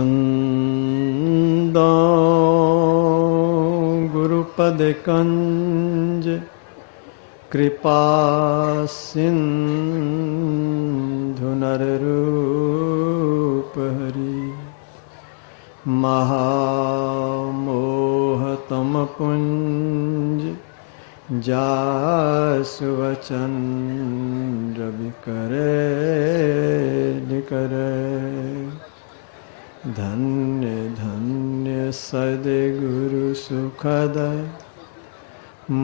वंदो गुरुपद कंज कृपा सिंधु नररूप हरि महामोहतम पुंज जासु वचन रवि करे निकरे। धन्य धन्य सद्गुरु सुखद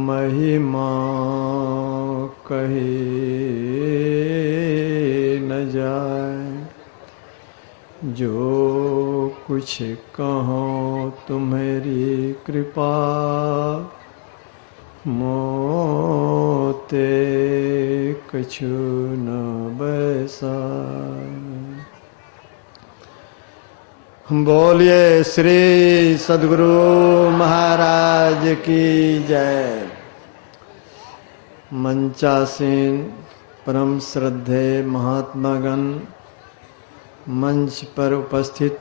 महिमा कही न जाए। जो कुछ कहो तुम्हारी कृपा मोते कछु न बैसा। बोलिए श्री सद्गुरु महाराज की जय। मंचासीन परम श्रद्धे महात्मागण, मंच पर उपस्थित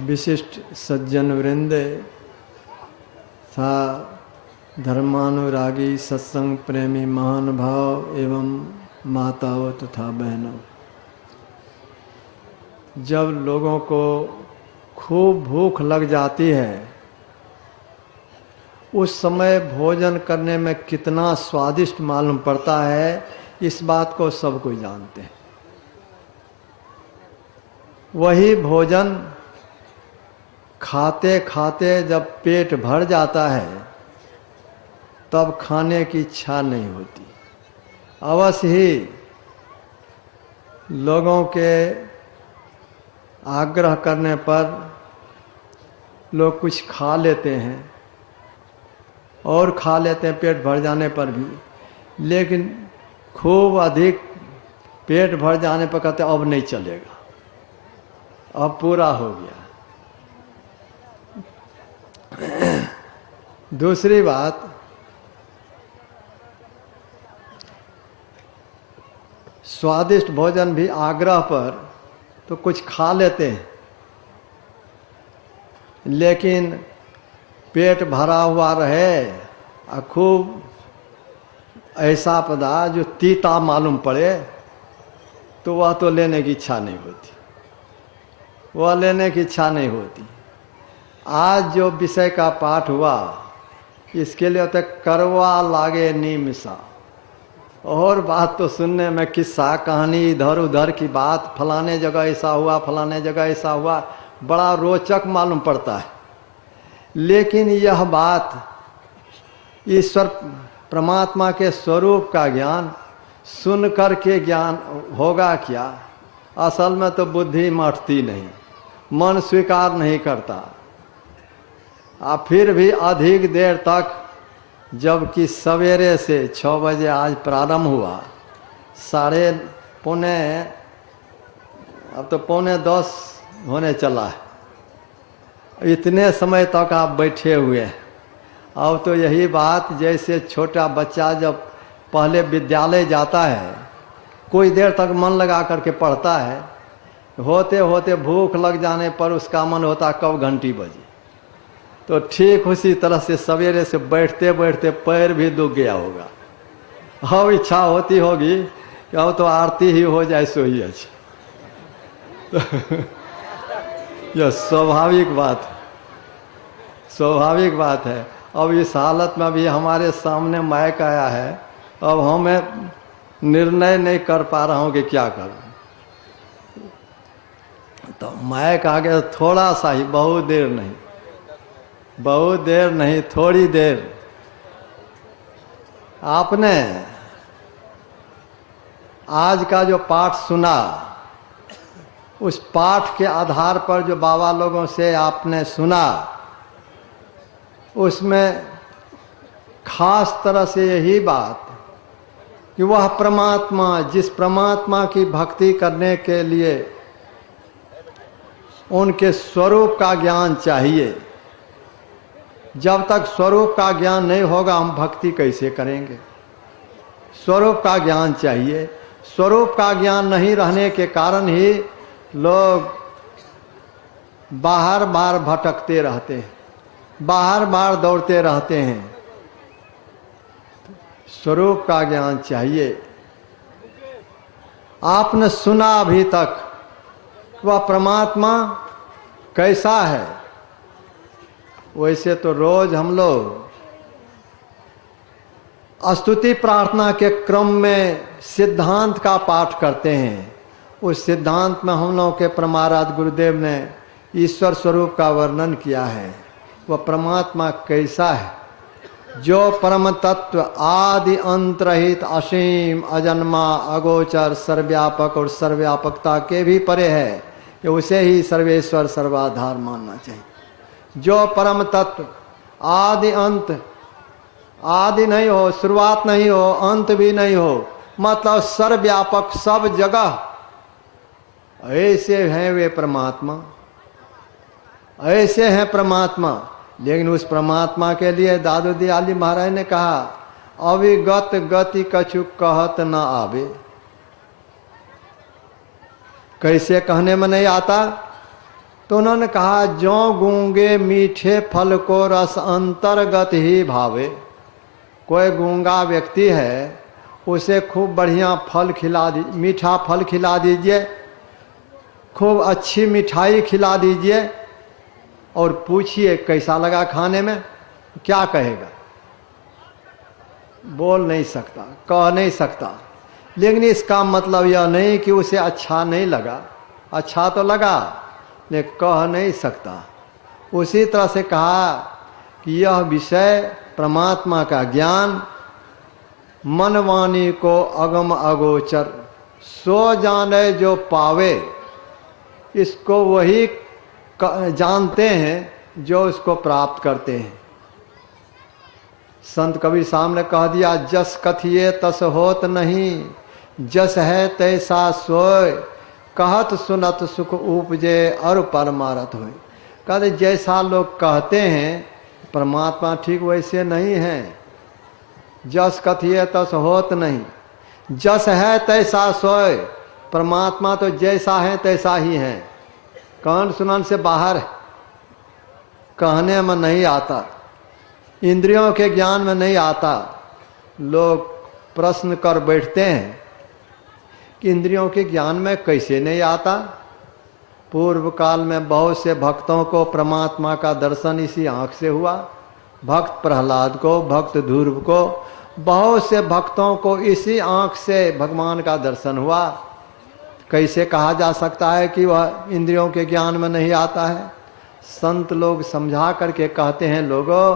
विशिष्ट सज्जन वृंद तथा धर्मानुरागी सत्संग प्रेमी महानुभाव एवं माताओं तथा बहनों, जब लोगों को खूब भूख लग जाती है उस समय भोजन करने में कितना स्वादिष्ट मालूम पड़ता है, इस बात को सब कोई जानते हैं। वही भोजन खाते खाते जब पेट भर जाता है तब खाने की इच्छा नहीं होती। अवश्य ही लोगों के आग्रह करने पर लोग कुछ खा लेते हैं और खा लेते हैं पेट भर जाने पर भी, लेकिन खूब अधिक पेट भर जाने पर कहते अब नहीं चलेगा, अब पूरा हो गया। दूसरी बात, स्वादिष्ट भोजन भी आग्रह पर तो कुछ खा लेते हैं, लेकिन पेट भरा हुआ रहे और खूब ऐसा पदार्थ जो तीता मालूम पड़े तो वह तो लेने की इच्छा नहीं होती, वह लेने की इच्छा नहीं होती। आज जो विषय का पाठ हुआ इसके लिए होता है करवा लागे नीमिषा। और बात तो सुनने में किस्सा कहानी इधर उधर की बात, फलाने जगह ऐसा हुआ, फलाने जगह ऐसा हुआ, बड़ा रोचक मालूम पड़ता है। लेकिन यह बात ईश्वर परमात्मा के स्वरूप का ज्ञान सुन कर के ज्ञान होगा क्या? असल में तो बुद्धि मटती नहीं, मन स्वीकार नहीं करता। फिर भी अधिक देर तक, जबकि सवेरे से 6 बजे आज प्रारंभ हुआ, 9:45 अब तो 9:45 होने चला है, इतने समय तक आप बैठे हुए हैं। अब तो यही बात जैसे छोटा बच्चा जब पहले विद्यालय जाता है, कोई देर तक मन लगा करके पढ़ता है, होते होते भूख लग जाने पर उसका मन होता कब घंटी बजे। तो ठीक उसी तरह से सवेरे से बैठते बैठते पैर भी दुख गया होगा। अब इच्छा होती होगी कि अब तो आरती ही हो जाए, सो ही अच्छा। यह स्वाभाविक बात है, स्वाभाविक बात है। अब इस हालत में भी हमारे सामने माइक आया है, अब हमें निर्णय नहीं कर पा रहा हूँ कि क्या करूँ। तो माइक आ गया, थोड़ा सा ही, बहुत देर नहीं, बहुत देर नहीं, थोड़ी देर। आपने आज का जो पाठ सुना, उस पाठ के आधार पर जो बाबा लोगों से आपने सुना, उसमें खास तरह से यही बात कि वह परमात्मा, जिस परमात्मा की भक्ति करने के लिए उनके स्वरूप का ज्ञान चाहिए, जब तक स्वरूप का ज्ञान नहीं होगा हम भक्ति कैसे करेंगे? स्वरूप का ज्ञान चाहिए। स्वरूप का ज्ञान नहीं रहने के कारण ही लोग बाहर बाहर भटकते रहते हैं, बाहर बाहर दौड़ते रहते हैं। स्वरूप का ज्ञान चाहिए। आपने सुना अभी तक वह परमात्मा कैसा है, वैसे तो रोज हम लोग स्तुति प्रार्थना के क्रम में सिद्धांत का पाठ करते हैं। उस सिद्धांत में हम लोगों के परमाराध्य गुरुदेव ने ईश्वर स्वरूप का वर्णन किया है। वह परमात्मा कैसा है, जो परम तत्व आदि अंत रहित असीम अजन्मा अगोचर सर्वव्यापक और सर्वव्यापकता के भी परे है, ये उसे ही सर्वेश्वर सर्वाधार मानना चाहिए। जो परम तत्व आदि अंत, आदि नहीं हो, शुरुआत नहीं हो, अंत भी नहीं हो, मतलब सर्वव्यापक सब जगह, ऐसे हैं वे परमात्मा, ऐसे हैं परमात्मा। लेकिन उस परमात्मा के लिए दादू दयाली महाराज ने कहा, अविगत गति कछु कहत न आवे। कैसे कहने में नहीं आता? तो उन्होंने कहा, जो गूंगे मीठे फल को रस अंतर्गत ही भावे। कोई गूंगा व्यक्ति है, उसे खूब बढ़िया फल खिला दीजिए, मीठा फल खिला दीजिए, खूब अच्छी मिठाई खिला दीजिए और पूछिए कैसा लगा खाने में, क्या कहेगा? बोल नहीं सकता, कह नहीं सकता। लेकिन इसका मतलब यह नहीं कि उसे अच्छा नहीं लगा, अच्छा तो लगा लेकिन कह नहीं सकता। उसी तरह से कहा कि यह विषय परमात्मा का ज्ञान मन वाणी को अगम अगोचर सो जाने जो पावे, इसको वही जानते हैं जो इसको प्राप्त करते हैं। संत कबीर साहब ने कह दिया, जस कथिए तस होत नहीं, जस है तैसा सोय, कहत सुनत सुख उपजे और परमारथ होय। कहते जैसा लोग कहते हैं परमात्मा ठीक वैसे नहीं है। जस कथिए तस होत नहीं, जस है तैसा सोय, परमात्मा तो जैसा है तैसा ही है। कान सुनन से बाहर है, कहने में नहीं आता, इंद्रियों के ज्ञान में नहीं आता। लोग प्रश्न कर बैठते हैं कि इंद्रियों के ज्ञान में कैसे नहीं आता। पूर्व काल में बहुत से भक्तों को परमात्मा का दर्शन इसी आंख से हुआ। भक्त प्रहलाद को, भक्त ध्रुव को, बहुत से भक्तों को इसी आंख से भगवान का दर्शन हुआ। कैसे कहा जा सकता है कि वह इंद्रियों के ज्ञान में नहीं आता है? संत लोग समझा करके कहते हैं, लोगों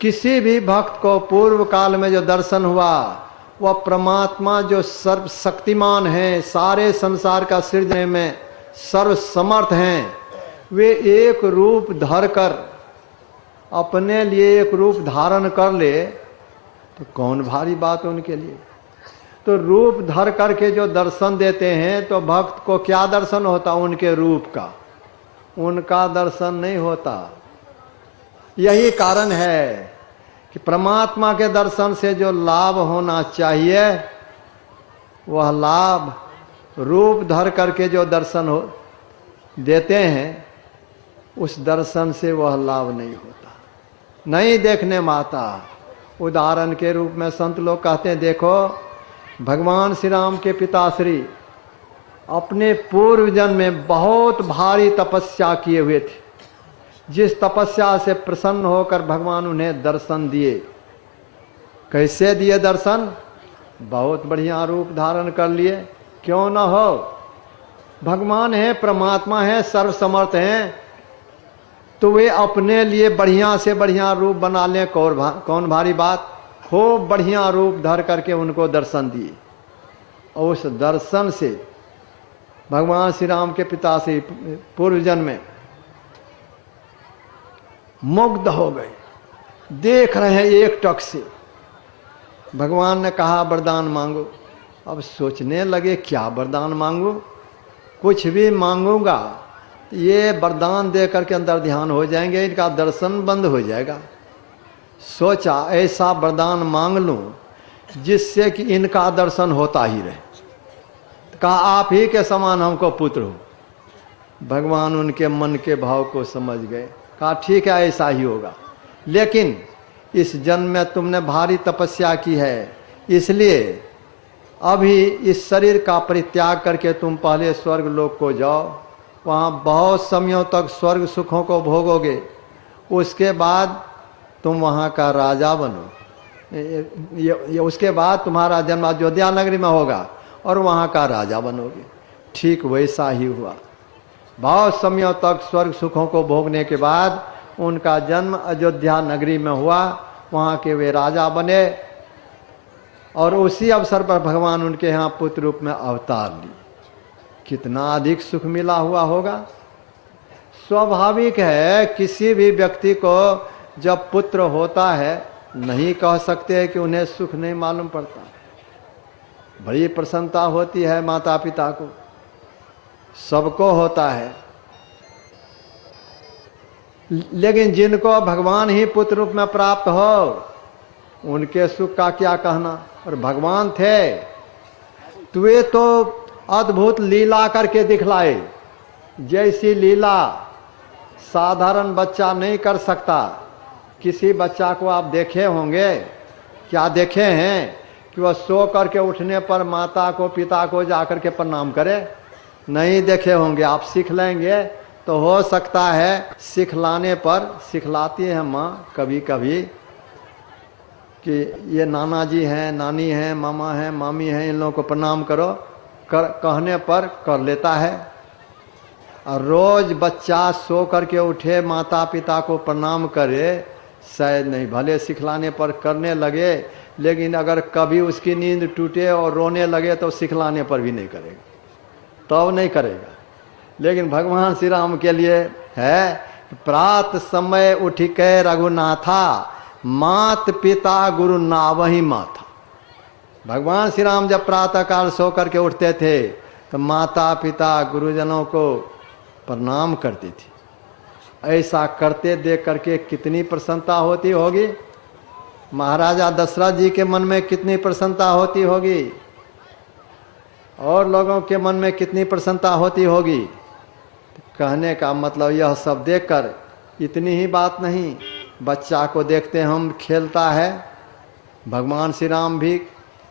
किसी भी भक्त को पूर्व काल में जो दर्शन हुआ वह परमात्मा जो सर्वशक्तिमान है, सारे संसार का सृजने में सर्वसमर्थ हैं, वे एक रूप धर कर अपने लिए एक रूप धारण कर ले तो कौन भारी बात उनके लिए। तो रूप धर करके जो दर्शन देते हैं तो भक्त को क्या दर्शन होता? उनके रूप का, उनका दर्शन नहीं होता। यही कारण है कि परमात्मा के दर्शन से जो लाभ होना चाहिए वह लाभ रूप धर करके जो दर्शन हो देते हैं, उस दर्शन से वह लाभ नहीं होता, नहीं देखने में आता। उदाहरण के रूप में संत लोग कहते हैं, देखो भगवान श्री राम के पिताश्री अपने पूर्व जन्म में बहुत भारी तपस्या किए हुए थे। जिस तपस्या से प्रसन्न होकर भगवान उन्हें दर्शन दिए। कैसे दिए दर्शन? बहुत बढ़िया रूप धारण कर लिए। क्यों ना हो, भगवान है, परमात्मा है, सर्वसमर्थ हैं, तो वे अपने लिए बढ़िया से बढ़िया रूप बना लें, कौन भारी बात। खूब बढ़िया रूप धर करके उनको दर्शन दिए और उस दर्शन से भगवान श्री राम के पिता से पूर्व जन्म में मुग्ध हो गए, देख रहे हैं एक टक से। भगवान ने कहा वरदान मांगो। अब सोचने लगे क्या वरदान मांगू, कुछ भी मांगूंगा ये वरदान दे करके अंदर ध्यान हो जाएंगे, इनका दर्शन बंद हो जाएगा। सोचा ऐसा वरदान मांग लूं जिससे कि इनका दर्शन होता ही रहे। कहा आप ही के समान हमको पुत्र हो। भगवान उनके मन के भाव को समझ गए। कहा ठीक है ऐसा ही होगा, लेकिन इस जन्म में तुमने भारी तपस्या की है, इसलिए अभी इस शरीर का परित्याग करके तुम पहले स्वर्ग लोक को जाओ, वहाँ बहुत समयों तक स्वर्ग सुखों को भोगोगे, उसके बाद तुम वहाँ का राजा बनो। ये उसके बाद तुम्हारा जन्म अयोध्या नगरी में होगा और वहाँ का राजा बनोगे। ठीक वैसा ही हुआ। बहुत समयों तक स्वर्ग सुखों को भोगने के बाद उनका जन्म अयोध्या नगरी में हुआ, वहाँ के वे राजा बने और उसी अवसर पर भगवान उनके यहाँ पुत्र रूप में अवतार ली। कितना अधिक सुख मिला हुआ होगा। स्वाभाविक है किसी भी व्यक्ति को जब पुत्र होता है, नहीं कह सकते कि उन्हें सुख नहीं मालूम पड़ता। बड़ी प्रसन्नता होती है माता पिता को, सबको होता है, लेकिन जिनको भगवान ही पुत्र रूप में प्राप्त हो उनके सुख का क्या कहना। और भगवान थे तो वे तो अद्भुत लीला करके दिखलाए, जैसी लीला साधारण बच्चा नहीं कर सकता। किसी बच्चा को आप देखे होंगे, क्या देखे हैं कि वह सो करके उठने पर माता को पिता को जाकर के प्रणाम करे? नहीं देखे होंगे। आप सीख लेंगे तो हो सकता है सिखलाने पर, सिखलाती है माँ कभी कभी कि ये नाना जी हैं, नानी हैं, मामा हैं, मामी हैं, इन लोगों को प्रणाम करो, कहने पर कर लेता है। और रोज बच्चा सो करके उठे माता पिता को प्रणाम करे, शायद नहीं, भले सिखलाने पर करने लगे, लेकिन अगर कभी उसकी नींद टूटे और रोने लगे तो सिखलाने पर भी नहीं करेगा, तब नहीं करेगा। लेकिन भगवान श्री राम के लिए है, प्रात समय उठ के रघुनाथा, मात पिता गुरु नावही माथा। भगवान श्री राम जब प्रातः काल सो करके उठते थे तो माता पिता गुरुजनों को प्रणाम करती थी। ऐसा करते देख करके कितनी प्रसन्नता होती होगी। महाराजा दशरथ जी के मन में कितनी प्रसन्नता होती होगी, और लोगों के मन में कितनी प्रसन्नता होती होगी। कहने का मतलब यह सब देखकर इतनी ही बात नहीं, बच्चा को देखते हम खेलता है, भगवान श्री राम भी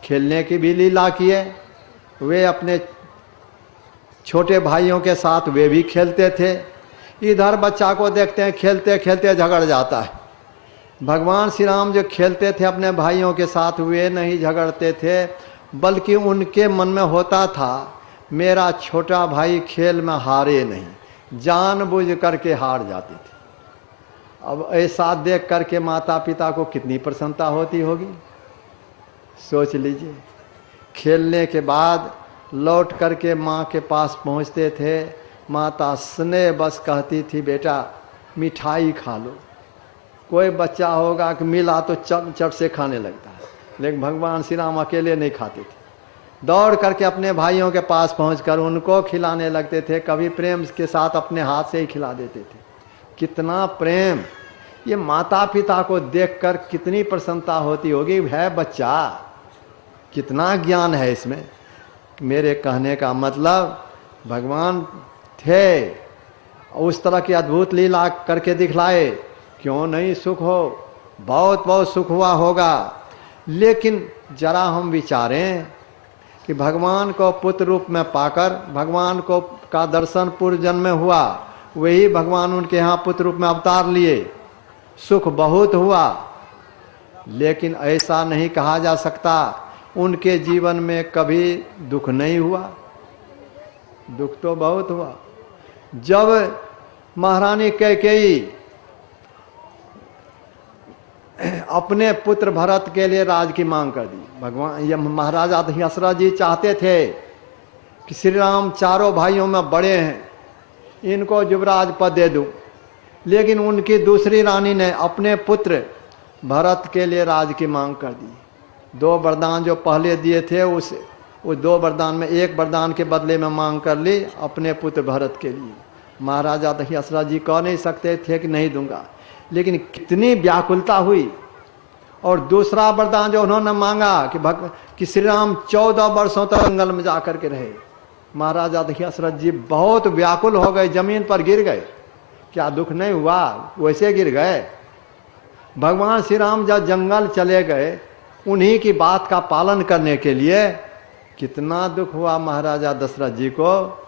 खेलने की भी लीला किए। वे अपने छोटे भाइयों के साथ वे भी खेलते थे। इधर बच्चा को देखते हैं खेलते खेलते झगड़ जाता है। भगवान श्री राम जो खेलते थे अपने भाइयों के साथ, वे नहीं झगड़ते थे, बल्कि उनके मन में होता था मेरा छोटा भाई खेल में हारे नहीं, जानबूझ करके हार जाती थी। अब ऐसा देख करके माता पिता को कितनी प्रसन्नता होती होगी, सोच लीजिए। खेलने के बाद लौट करके माँ के पास पहुँचते थे, माता स्नेह बस कहती थी बेटा मिठाई खा लो। कोई बच्चा होगा कि मिला तो चट से खाने लगता है, लेकिन भगवान श्री राम अकेले नहीं खाते थे, दौड़ करके अपने भाइयों के पास पहुंचकर उनको खिलाने लगते थे। कभी प्रेम के साथ अपने हाथ से ही खिला देते थे। कितना प्रेम! ये माता पिता को देखकर कितनी प्रसन्नता होती होगी। है बच्चा, कितना ज्ञान है इसमें। मेरे कहने का मतलब भगवान थे, उस तरह की अद्भुत लीला करके दिखलाए, क्यों नहीं सुख हो, बहुत बहुत सुख हुआ होगा। लेकिन जरा हम विचारें कि भगवान को पुत्र रूप में पाकर भगवान को का दर्शन पूर्व जन्म में हुआ, वही भगवान उनके यहाँ पुत्र रूप में अवतार लिए, सुख बहुत हुआ। लेकिन ऐसा नहीं कहा जा सकता उनके जीवन में कभी दुख नहीं हुआ। दुख तो बहुत हुआ। जब महारानी कैकेयी अपने पुत्र भरत के लिए राज की मांग कर दी, भगवान ये महाराजा दशरथ जी चाहते थे कि श्री राम चारों भाइयों में बड़े हैं, इनको युवराज पद दे दूं, लेकिन उनकी दूसरी रानी ने अपने पुत्र भरत के लिए राज की मांग कर दी। 2 वरदान जो पहले दिए थे उस 2 वरदान में एक वरदान के बदले में मांग कर ली अपने पुत्र भरत के लिए। महाराजा दशरथ जी कह नहीं सकते थे कि नहीं दूंगा, लेकिन कितनी व्याकुलता हुई। और दूसरा वरदान जो उन्होंने मांगा कि श्री राम 14 वर्षों तक जंगल में जाकर के रहे, महाराजा दशरथ जी बहुत व्याकुल हो गए, जमीन पर गिर गए। क्या दुख नहीं हुआ? वैसे गिर गए। भगवान श्री राम जब जंगल चले गए उन्हीं की बात का पालन करने के लिए, कितना दुख हुआ महाराजा दशरथ जी को।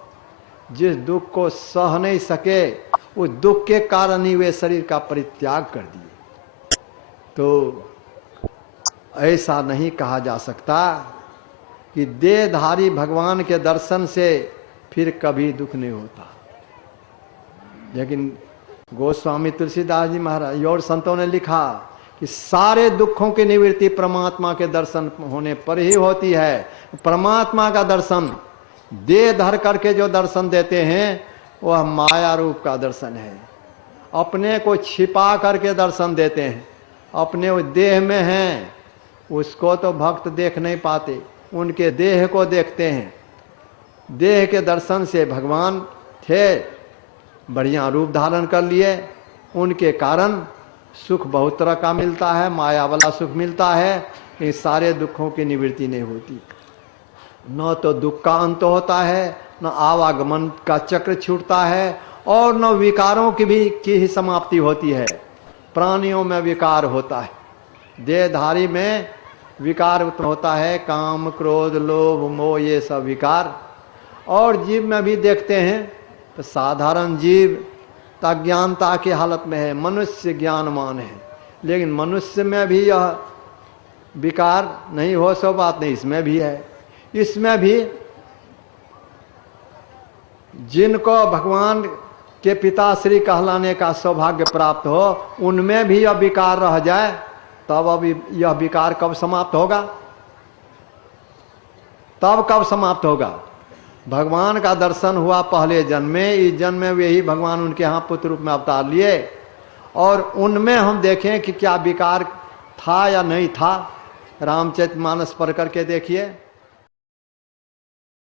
जिस दुख को सह नहीं सके, उस दुख के कारण ही वे शरीर का परित्याग कर दिए। तो ऐसा नहीं कहा जा सकता कि देहधारी भगवान के दर्शन से फिर कभी दुख नहीं होता। लेकिन गोस्वामी तुलसीदास जी महाराज और संतों ने लिखा कि सारे दुखों की निवृत्ति परमात्मा के दर्शन होने पर ही होती है। परमात्मा का दर्शन देह धर करके जो दर्शन देते हैं वह माया रूप का दर्शन है। अपने को छिपा करके दर्शन देते हैं, अपने वो देह में हैं, उसको तो भक्त देख नहीं पाते, उनके देह को देखते हैं। देह के दर्शन से भगवान थे, बढ़िया रूप धारण कर लिए, उनके कारण सुख बहुत तरह का मिलता है, माया वाला सुख मिलता है। इस सारे दुखों की निवृत्ति नहीं होती। न तो दुख का अंत होता है, न आवागमन का चक्र छूटता है, और न विकारों की ही समाप्ति होती है। प्राणियों में विकार होता है, देहधारी में विकार होता है, काम क्रोध लोभ मोह ये सब विकार। और जीव में भी देखते हैं तो साधारण जीव अज्ञानता की हालत में है, मनुष्य ज्ञानमान है, लेकिन मनुष्य में भी यह विकार नहीं हो, सो बात नहीं, इसमें भी है। इसमें भी जिनको भगवान के पिताश्री कहलाने का सौभाग्य प्राप्त हो, उनमें भी यह विकार रह जाए, तब अभी यह विकार कब समाप्त होगा? तब कब समाप्त होगा? भगवान का दर्शन हुआ पहले जन्म में, इस जन्म में वे ही भगवान उनके यहाँ पुत्र रूप में अवतार लिए, और उनमें हम देखें कि क्या विकार था या नहीं था। रामचरितमानस पढ़ करके देखिए,